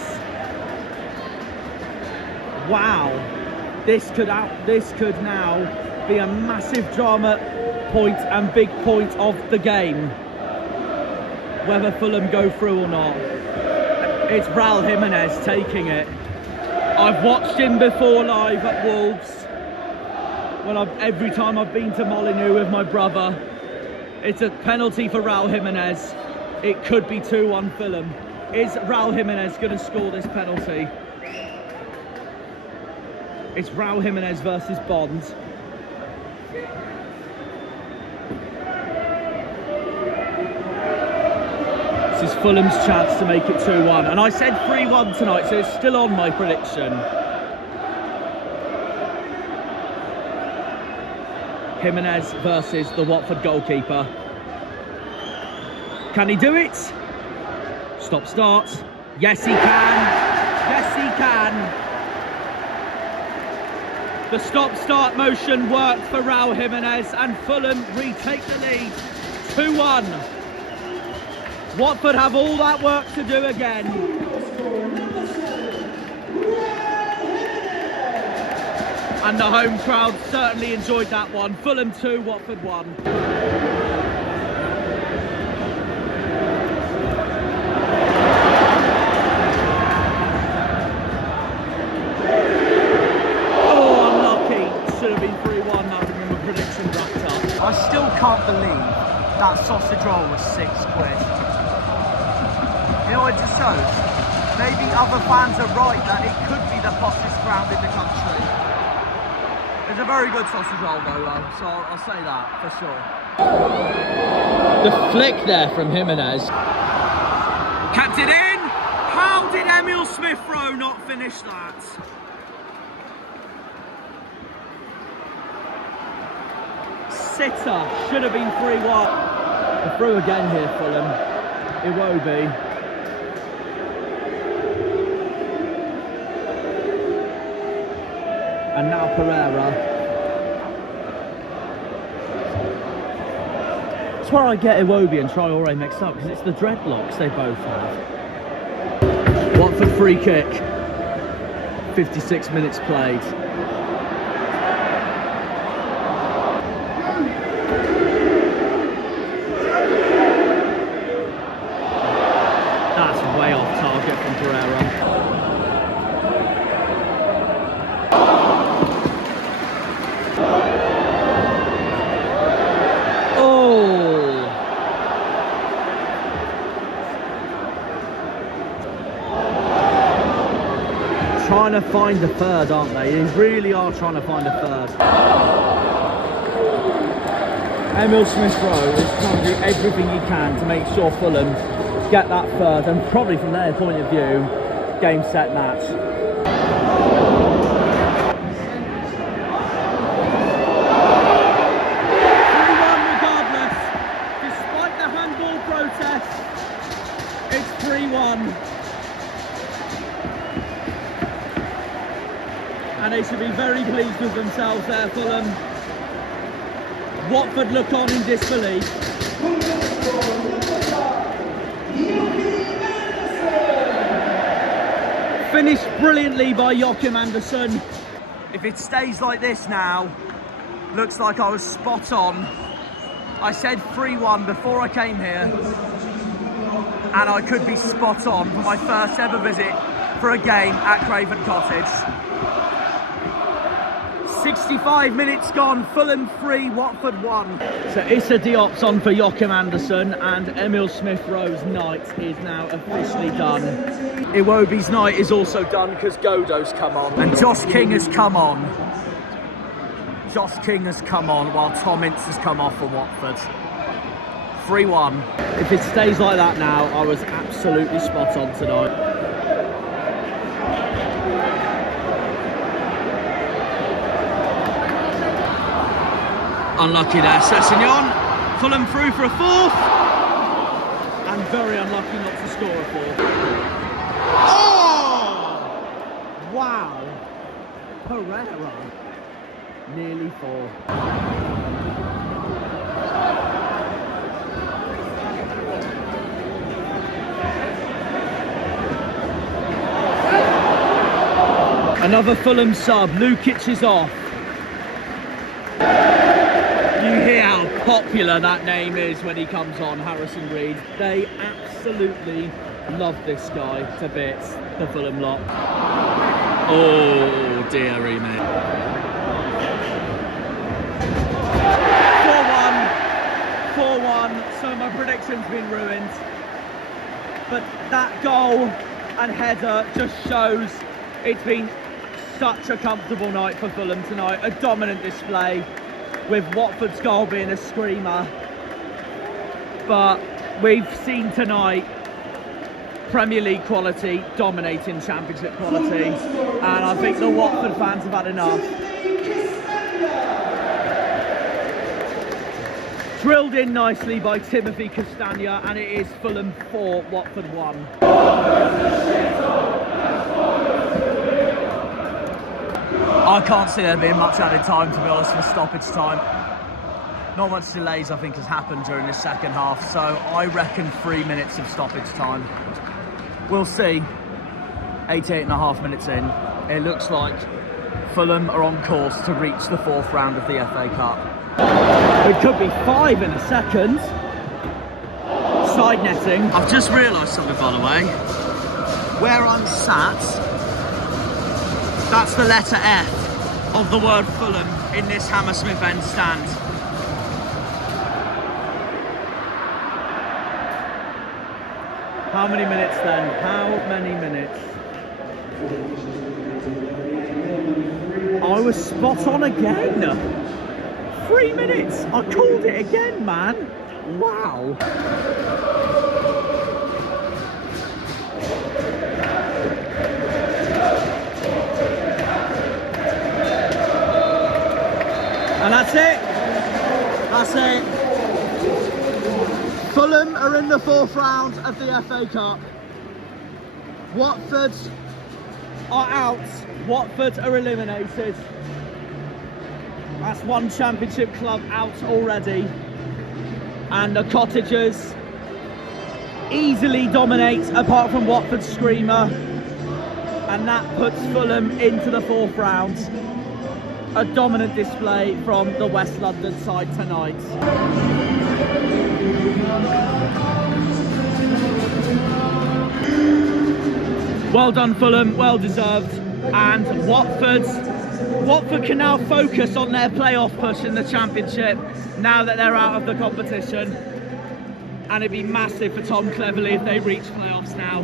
Wow, this could now be a massive drama point and big point of the game, whether Fulham go through or not. It's Raul Jimenez taking it. I've watched him before live at Wolves. Every time I've been to Molineux with my brother. It's a penalty for Raul Jimenez. It could be 2-1 Fulham. Is Raul Jimenez going to score this penalty? It's Raul Jimenez versus Bond. This is Fulham's chance to make it 2-1. And I said 3-1 tonight, so it's still on my prediction. Jimenez versus the Watford goalkeeper. Can he do it? Stop start. Yes he can. Yes he can. The stop-start motion worked for Raul Jimenez and Fulham retake the lead 2-1. Watford have all that work to do again. And the home crowd certainly enjoyed that one. Fulham 2, Watford 1. I still can't believe that sausage roll was £6. You know what it just shows? Maybe other fans are right that it could be the hottest ground in the country. It's a very good sausage roll though, so I'll say that for sure. The flick there from Jimenez. Capped it in! How did Emil Smith-Rowe not finish that? Sitter should have been 3-1. A through again here, Fulham. Iwobi. And now Pereira. That's where I get Iwobi and Traore mixed up, because it's the dreadlocks they both have. Watford free kick. 56 minutes played. Way off target from Pereira. Oh! Trying to find the third, aren't they? They really are trying to find a third. Emil Smith-Rowe is trying to do everything he can to make sure Fulham get that third, and probably from their point of view, game, set, match. 3-1 regardless, despite the handball protest, it's 3-1. very pleased with themselves there, Fulham. Watford look on in disbelief. Finished brilliantly by Joachim Andersen. If it stays like this now, looks like I was spot on. I said 3-1 before I came here, and I could be spot on for my first ever visit for a game at Craven Cottage. 65 minutes gone, Fulham 3, Watford 1. So Issa Diop's on for Joachim Andersen, and Emil Smith-Rowe's night is now officially done. Iwobi's night is also done because Godo's come on, and Josh King has come on. Josh King has come on while Tom Ince has come off for Watford. 3-1. If it stays like that now, I was absolutely spot on tonight. Unlucky there, Sessegnon. Fulham through for a fourth. And very unlucky not to score a fourth. Oh! Wow. Pereira. Nearly 4. Another Fulham sub. Lukic is off. You hear how popular that name is when he comes on, Harrison Reed. They absolutely love this guy to bits, the Fulham lot. Oh, dearie me. 4-1, so my prediction's been ruined. But that goal and header just shows it's been such a comfortable night for Fulham tonight. A dominant display, with Watford's goal being a screamer. But we've seen tonight Premier League quality dominating Championship quality, and I think the Watford fans have had enough. Drilled in nicely by Timothy Castagna, and it is Fulham 4, Watford 1. I can't see there being much added time, to be honest, for stoppage time. Not much delays, I think, has happened during this second half, so I reckon 3 minutes of stoppage time. We'll see. 88.5 minutes in. It looks like Fulham are on course to reach the 4th round of the FA Cup. It could be 5 in a second. Side netting. I've just realised something, by the way. Where I'm sat, that's the letter F of the word Fulham in this Hammersmith End stand. How many minutes then? How many minutes? I was spot on again. 3 minutes. I called it again, man. Wow. And that's it. That's it. Fulham are in the 4th round of the FA Cup. Watford are out. Watford are eliminated. That's one Championship club out already. And the Cottagers easily dominate, apart from Watford's screamer. And that puts Fulham into the 4th round. A dominant display from the West London side tonight. Well done, Fulham, well deserved. And Watford can now focus on their playoff push in the Championship now that they're out of the competition. And it'd be massive for Tom Cleverley if they reach playoffs now.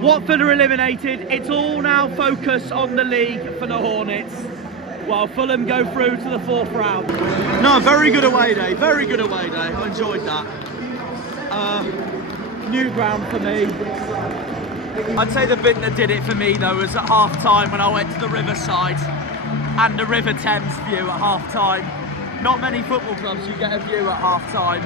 Watford are eliminated. It's all now focus on the league for the Hornets, while Fulham go through to the 4th round. No, very good away day, very good away day. I enjoyed that. New ground for me. I'd say the bit that did it for me though was at half time when I went to the Riverside and the River Thames view at half time. Not many football clubs you get a view at half time.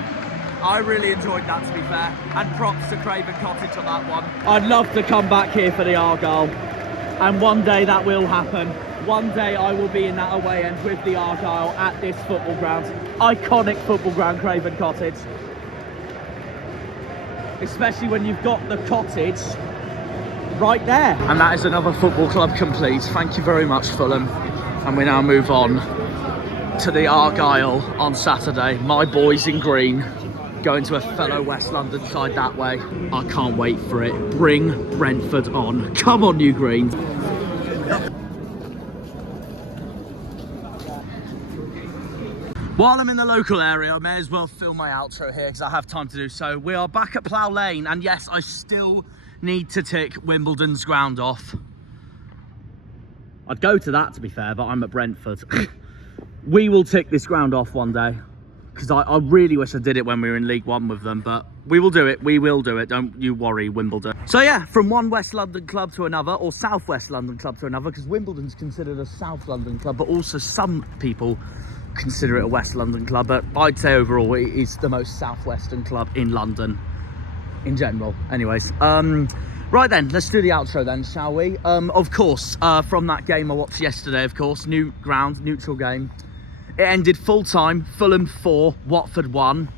I really enjoyed that, to be fair, and props to Craven Cottage on that one. I'd love to come back here for the Argyle, and one day that will happen. one day I will be in that away end with the Argyle at this football ground. Iconic football ground, Craven Cottage. Especially when you've got the cottage right there. And that is another football club complete. Thank you very much, Fulham. And we now move on to the Argyle on Saturday. My boys in green going to a fellow West London side that way. I can't wait for it. Bring Brentford on. Come on, you Greens. While I'm in the local area, I may as well film my outro here because I have time to do so. We are back at Plough Lane, and yes, I still need to tick Wimbledon's ground off. I'd go to that, to be fair, but I'm at Brentford. We will tick this ground off one day because I really wish I did it when we were in League One with them, but we will do it. We will do it. Don't you worry, Wimbledon. So yeah, from one West London club to another, or South West London club to another, because Wimbledon's considered a South London club, but also some people consider it a West London club, but I'd say overall it is the most southwestern club in London in general. Anyways, right then, let's do the outro then, shall we? Of course, from that game I watched yesterday, of course, new ground, neutral game. It ended full time, Fulham 4, Watford 1.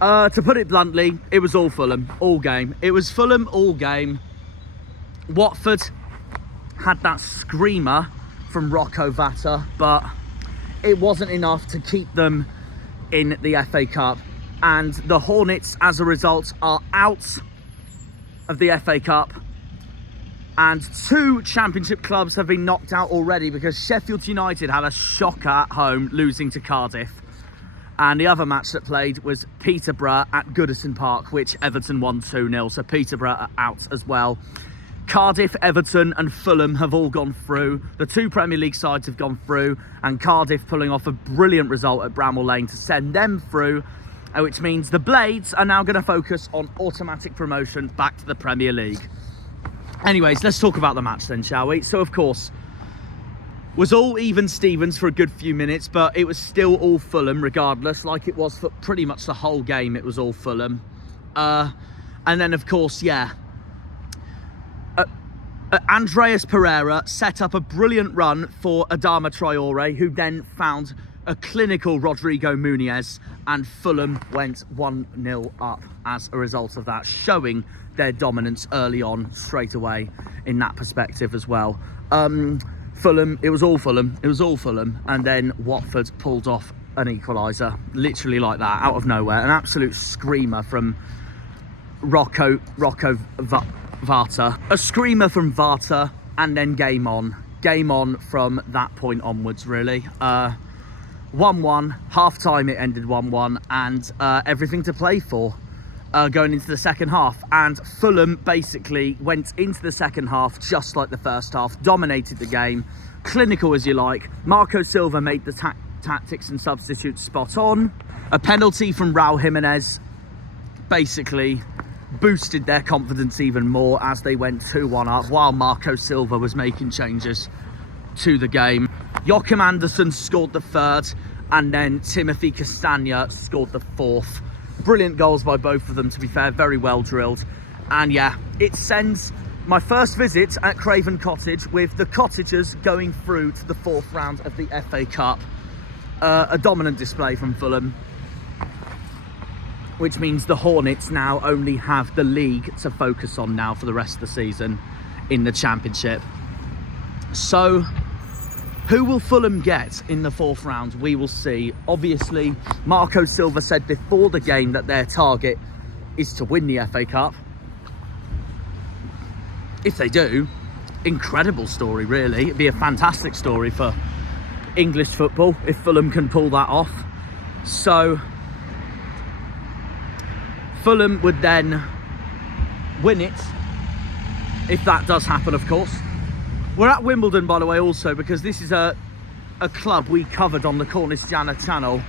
To put it bluntly, it was all Fulham, all game. It was Fulham all game. Watford had that screamer from Rocco Vata, but it wasn't enough to keep them in the FA Cup, and the Hornets as a result are out of the FA Cup, and 2 championship clubs have been knocked out already because Sheffield United had a shocker at home losing to Cardiff, and the other match that played was Peterborough at Goodison Park, which Everton won 2-0, so Peterborough are out as well. Cardiff, Everton and Fulham have all gone through. The 2 Premier League sides have gone through, and Cardiff pulling off a brilliant result at Bramall Lane to send them through, which means the Blades are now going to focus on automatic promotion back to the Premier League. Anyways, let's talk about the match then, shall we? So, of course, was all even Stevens for a good few minutes, but it was still all Fulham regardless, like it was for pretty much the whole game. It was all Fulham. And then, of course, yeah, Andreas Pereira set up a brilliant run for Adama Traore, who then found a clinical Rodrigo Muniz, and Fulham went 1-0 up as a result of that, showing their dominance early on straight away in that perspective as well. Fulham, it was all Fulham, and then Watford pulled off an equaliser, literally like that, out of nowhere. An absolute screamer from Rocco Vata. A screamer from Vata, and then game on. Game on from that point onwards, really. 1-1, half-time it ended 1-1, and everything to play for going into the second half. And Fulham basically went into the second half just like the first half, dominated the game, clinical as you like. Marco Silva made the tactics and substitutes spot on. A penalty from Raul Jimenez basically boosted their confidence even more as they went 2-1 up, while Marco Silva was making changes to the game. Joachim Andersen scored the 3rd, and then Timothy Castagna scored the 4th. Brilliant goals by both of them, to be fair, very well drilled. And yeah, it sends my first visit at Craven Cottage with the Cottagers going through to the 4th round of the FA Cup. A dominant display from Fulham, which means the Hornets now only have the league to focus on now for the rest of the season in the Championship. So, who will Fulham get in the 4th round? We will see. Obviously, Marco Silva said before the game that their target is to win the FA Cup. If they do, incredible story, really. It'd be a fantastic story for English football if Fulham can pull that off. So, Fulham would then win it, if that does happen, of course. We're at Wimbledon, by the way, also, because this is a club we covered on the Cornish Janner channel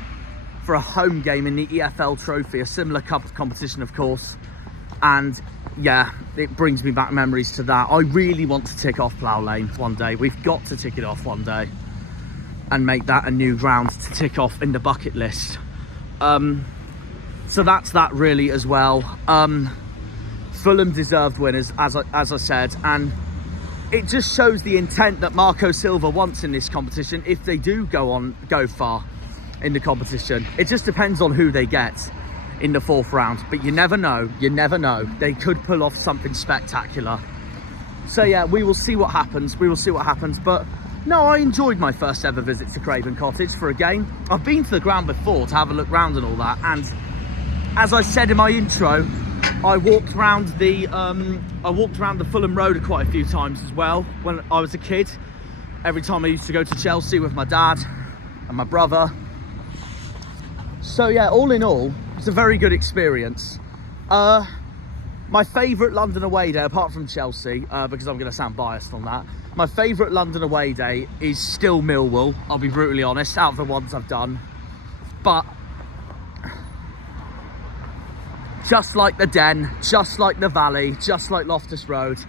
for a home game in the EFL Trophy, a similar cup competition, of course. And yeah, it brings me back memories to that. I really want to tick off Plough Lane one day. We've got to tick it off one day and make that a new ground to tick off in the bucket list. So that's that really as well. Fulham deserved winners, as I said, and it just shows the intent that Marco Silva wants in this competition if they do go far in the competition. It just depends on who they get in the 4th round, but you never know. They could pull off something spectacular. So yeah, we will see what happens. But no, I enjoyed my first ever visit to Craven Cottage for a game. I've been to the ground before to have a look round and all that, and as I said in my intro, I walked around the Fulham Road quite a few times as well when I was a kid. Every time I used to go to Chelsea with my dad and my brother. So yeah, all in all, it's a very good experience. My favourite London away day, apart from Chelsea, because I'm going to sound biased on that, my favourite London away day is still Millwall, I'll be brutally honest, out of the ones I've done. But just like the Den, just like the Valley, just like Loftus Road,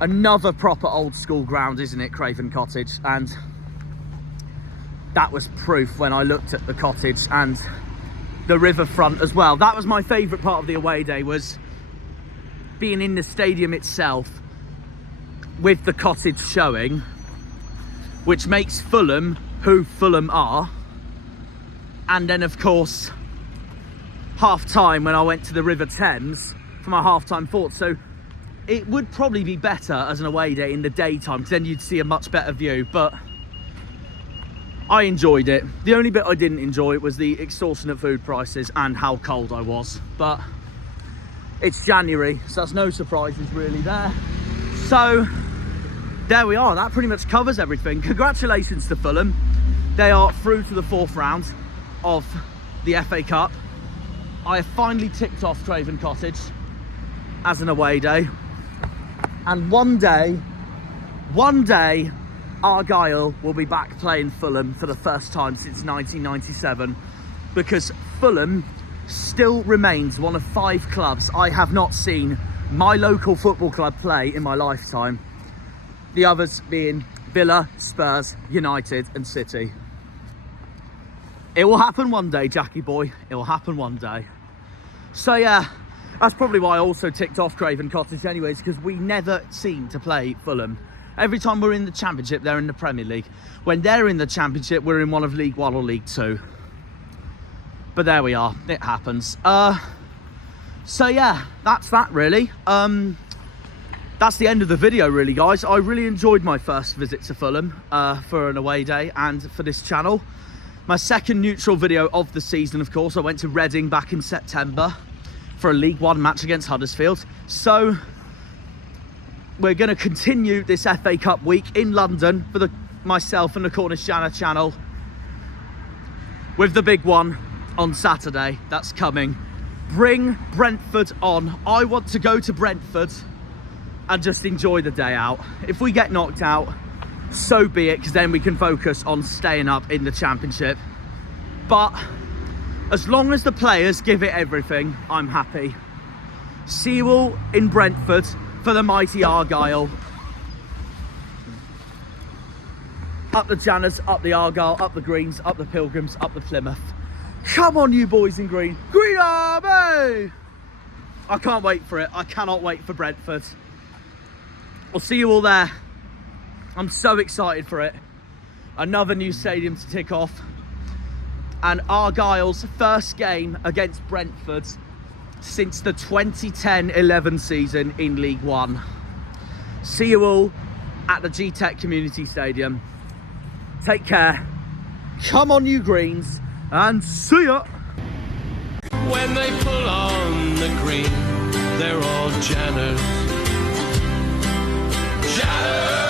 another proper old school ground, isn't it, Craven Cottage? And that was proof when I looked at the cottage and the riverfront as well. That was my favourite part of the away day, was being in the stadium itself with the cottage showing, which makes Fulham who Fulham are. And then of course half time when I went to the River Thames for my half-time thoughts. So it would probably be better as an away day in the daytime, because then you'd see a much better view. But I enjoyed it. The only bit I didn't enjoy was the extortionate food prices and how cold I was. But it's January, so that's no surprises really there. So there we are. That pretty much covers everything. Congratulations to Fulham. They are through to the 4th round of the FA Cup. I have finally ticked off Craven Cottage as an away day. And one day, Argyle will be back playing Fulham for the first time since 1997, because Fulham still remains one of 5 clubs I have not seen my local football club play in my lifetime. The others being Villa, Spurs, United and City. It will happen one day, Jackie boy. It will happen one day. So yeah, that's probably why I also ticked off Craven Cottage anyways, because we never seem to play Fulham. Every time we're in the Championship, they're in the Premier League. When they're in the Championship, we're in one of League 1 or League 2. But there we are, it happens. So yeah, that's that really. That's the end of the video really, guys. I really enjoyed my first visit to Fulham for an away day and for this channel. My second neutral video of the season, of course. I went to Reading back in September for a League 1 match against Huddersfield. So we're going to continue this FA Cup week in London for myself and the Cornish Janner channel, with the big one on Saturday that's coming. Bring Brentford on. I want to go to Brentford and just enjoy the day out. If we get knocked out, so be it, because then we can focus on staying up in the Championship. But as long as the players give it everything, I'm happy. See you all in Brentford for the mighty Argyle. Up the Janners, up the Argyle, up the Greens, up the Pilgrims, up the Plymouth. Come on, you boys in green. Green Army! I can't wait for it. I cannot wait for Brentford. I'll see you all there. I'm so excited for it. Another new stadium to tick off. And Argyle's first game against Brentford since the 2010-11 season in League 1. See you all at the G-Tech Community Stadium. Take care. Come on, you Greens. And see ya. When they pull on the green, they're all Janners. Janners!